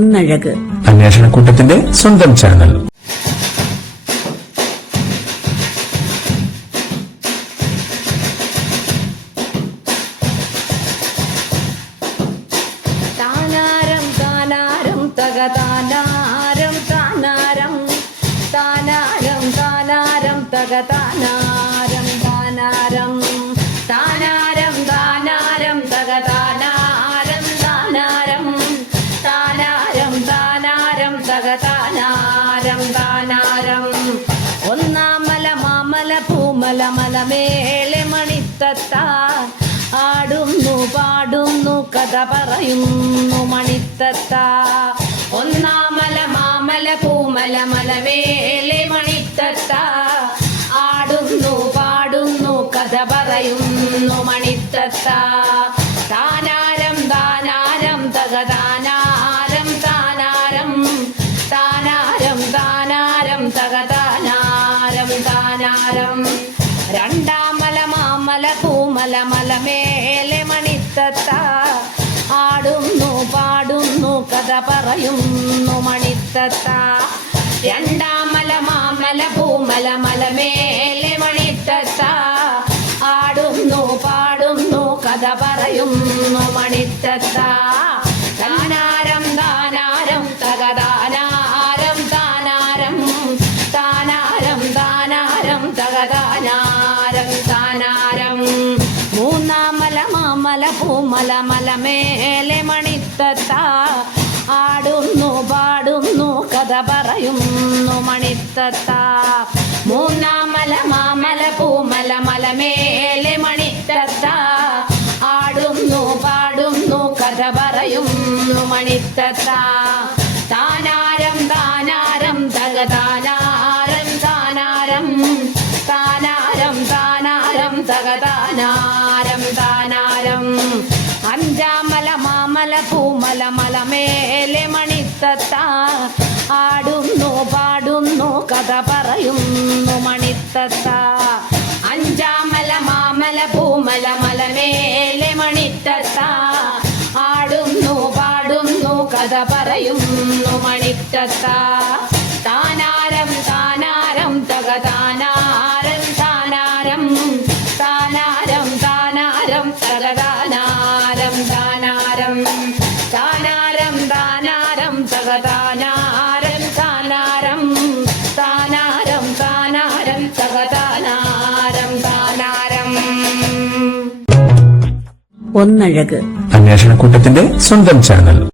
ഒന്നഴക്. അന്വേഷണക്കൂട്ടത്തിന്റെ സ്വന്തം ചാനൽ. താനാരം താനാരം തക താനാരം. താനാരം താനാരം താനാരം തക താനാരം താനാരം താനാരം. താനാരം താനാരം. ഒന്നാമല മാമല പൂമല മലമേളെ മണിത്തത്ത ആടുന്നു പാടുന്നു കഥ പറയുന്നു മണിത്തത്ത. ഒന്നാമല മാമല പൂമല മലമേളെ മണിത്തത്ത. ആടുന്നു പാടുന്നു കഥ പറയുന്നു മണിത്തത്ത. താനാരം താനാരം തക താനാരം തക താനാരം താനാരം രണ്ടാമല മാമല പൂമല മലമേലെ മണിത്തത്ത. ആടുന്നു പാടുന്നു കഥ പറയുന്നു മണിത്തത്ത. രണ്ടാമല മാമല പൂമല മലമേലെ മണിത്തത്ത. ആടുന്നു പാടുന്നു കഥ പറയുന്നു മണിത്തത്ത. പൂമല മല മേലെ മണിത്തത്ത ആടുന്നു പാടുന്നു കഥ പറയുന്നു മണിത്തത്ത മൂന്നാമല മാമല പൂമല മല മേലെ മണിത്തത്ത ആടുന്നു പാടുന്നു കഥ പറയുന്നു മണിത്തത്ത താനാരം താനാരം തക താനാരം താനാരം. താനാരം താനാരം തക താനാരം അഞ്ചാമല മാമല പൂമല മല മേലെ മണിത്തത്ത. ആടുന്നു പാടുന്നു കഥ പറയുന്നു മണിത്തത്ത. അഞ്ചാമല മാമല പൂമല മല മേലെ മണിത്തത്ത. ആടുന്നു പാടുന്നു കഥ പറയുന്നു മണിത്തത്ത. താനാരം ഒന്നഴക്. അന്വേഷണക്കൂട്ടത്തിന്റെ സ്വന്തം ചാനൽ.